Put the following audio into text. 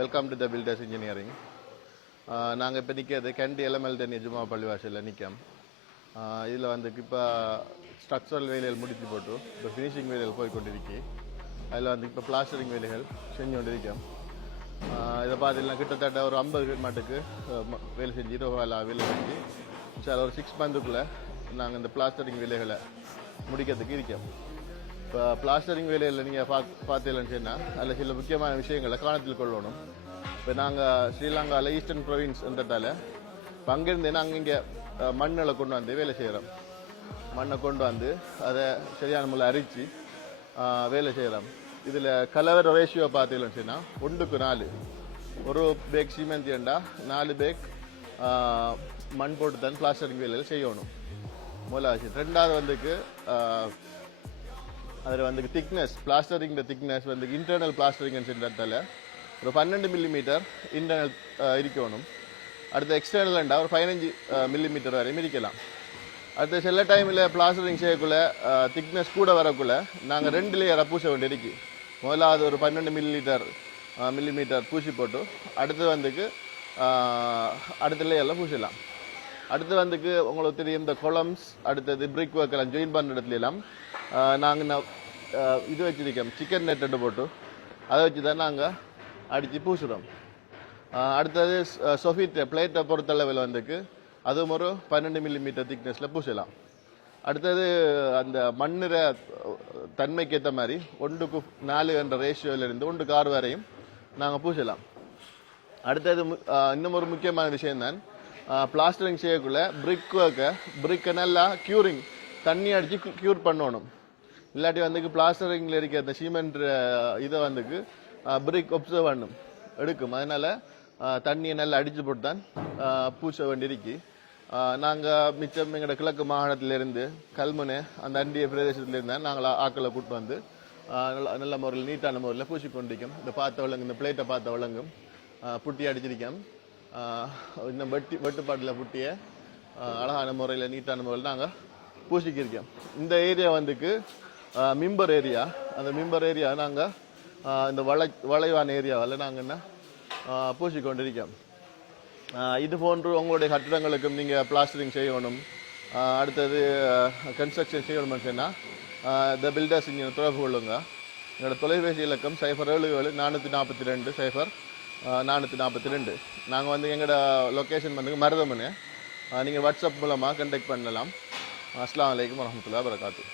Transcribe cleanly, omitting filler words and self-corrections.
Welcome to the filters engineering. நாங்கள் இப்போ நிற்கிறது கேண்டி எல்எம்எல் ஜுமா பள்ளிவாசலில் நிற்கும். இதில் வந்து இப்போ ஸ்ட்ரக்சரல் வேலைகள் முடித்து போட்டு இப்போ ஃபினிஷிங் வேலைகள் போய் கொண்டிருக்கு. அதில் வந்து இப்போ பிளாஸ்டரிங் வேலைகள் செஞ்சு கொண்டிருக்கோம். இதை பார்த்தீங்கன்னா கிட்டத்தட்ட ஒரு 50 மாட்டுக்கு வேலை செஞ்சு 20 வேலை செஞ்சு சார் ஒரு 6 மந்த்துக்குள்ளே நாங்கள் இந்த பிளாஸ்டரிங் வேலைகளை முடிக்கிறதுக்கு இருக்கோம். இப்போ பிளாஸ்டரிங் வேலையில் நீங்கள் பார்த்தீங்கன்னு சொன்னால் அதில் சில முக்கியமான விஷயங்களை கவனத்தில் கொள்ளணும். இப்போ நாங்கள் ஸ்ரீலங்காவில் ஈஸ்டர்ன் ப்ரொவின்ஸ்ன்றதால இப்போ அங்கேருந்து அங்கே மண்ணில் கொண்டு வந்து வேலை செய்கிறோம். மண்ணை கொண்டு வந்து அதை சரியான முறையில் அரித்து வேலை செய்கிறோம். இதில் கலவர் ரேஷியோ பார்த்தீங்கன்னு சொன்னால் 1:4. ஒரு பேக் சிமெண்ட் ஏண்டா 4 பேக் மண் போட்டு தான் பிளாஸ்டரிங் வேலையில் செய்யணும். முதலாச்சு. ரெண்டாவது வந்துக்கு அதில் வந்து திக்னஸ் பிளாஸ்டரிங் திக்னஸ் வந்து இன்டர்னல் பிளாஸ்டரிங் சென்றதால ஒரு 12 மில்லிமீட்டர் இன்டர்னல் இருக்கணும். அடுத்த எக்ஸ்டர்னல்ண்டா ஒரு 15 மில்லிமீட்டர் வரையும் இருக்கலாம். அடுத்த சில டைமில் பிளாஸ்டரிங் செய்யக்குள்ள திக்னஸ் கூட வரக்குள்ள நாங்கள் 2 லேயராக பூச வேண்டியிருக்கு. முதலாவது ஒரு 12 மில்லிமீட்டர் பூசி போட்டு அடுத்து வந்துக்கு அடுத்த லேயரில் பூசலாம். அடுத்து வந்துக்கு உங்களுக்கு தெரியும் இந்த கொலம்ஸ் அடுத்தது பிரிக் ஒர்க் எல்லாம் ஜாயின் பண்ணுற இடத்துல எல்லாம் நாங்கள் இது வச்சுருக்கோம் சிக்கன் நெட்டு போட்டு அதை வச்சு தான் நாங்கள் அடித்து பூசுகிறோம். அடுத்தது சொஃபிட் பிளேட்டை பொறுத்தளவில் வந்துக்கு அதுவும் ஒரு 12 மில்லிமீட்டர் திக்னஸில் பூசலாம். அடுத்தது அந்த மண்ணிற தன்மைக்கு ஏற்ற மாதிரி 1:4 என்ற ரேஷியோவிலிருந்து 1:6 வரையும் நாங்கள் பூசலாம். அடுத்தது இன்னும் ஒரு முக்கியமான விஷயம்தான் பிளாஸ்டரிங் செய்யக்குள்ள பிரிக்கை நல்லா க்யூரிங் தண்ணி அடித்து க்யூர் பண்ணணும். இல்லாட்டி வந்துக்கு பிளாஸ்டரிங்கில் இருக்க அந்த சிமெண்ட் இதை வந்துக்கு பிரிக் ஒப்சர்வ் பண்ணும் எடுக்கும். அதனால் தண்ணியை நல்லா அடித்து போட்டு தான் பூச வேண்டியிருக்கு. நாங்கள் மிச்சம் எங்களோட கிழக்கு மாகாணத்திலிருந்து கல்முனை அந்த அண்டிய பிரதேசத்திலிருந்து நாங்கள் ஆக்களை கூட்டு வந்து நல்ல முறையில் நீட்டான முறையில் பூசி கொண்டிருக்கோம். இந்த பார்த்த விலங்கு இந்த பிளேட்டை பார்த்த விலங்கும் புட்டி அடிச்சிருக்கோம். இன்னும் வெட்டுப்பாட்டில் புட்டியை அழகான முறையில் நீட்டான முறையில் நாங்கள் பூசிக்கிருக்கோம். இந்த ஏரியா வந்துக்கு மிம்பர் ஏரியா. அந்த மிம்பர் ஏரியா நாங்கள் இந்த வளைவான ஏரியாவில் நாங்கள் என்ன பூசிக்கொண்டிருக்கோம். இது போன்று உங்களுடைய கட்டிடங்களுக்கும் நீங்கள் பிளாஸ்டரிங் செய்யணும், அடுத்தது கன்ஸ்ட்ரக்ஷன் செய்யணும்னு சொன்னால் த பில்டர்ஸ் இங்கே தொடர்பு கொள்ளுங்க. எங்களோட தொலைபேசி இலக்கம் 077 442 442. நாங்கள் வந்து எங்களோட லொக்கேஷன் வந்து மருதமனை. நீங்கள் வாட்ஸ்அப் மூலமாக கண்டெக்ட் பண்ணலாம். அஸ்ஸலாமு அலைக்கும் வரஹ்மத்துல்லாஹி வபரகாத்துஹு.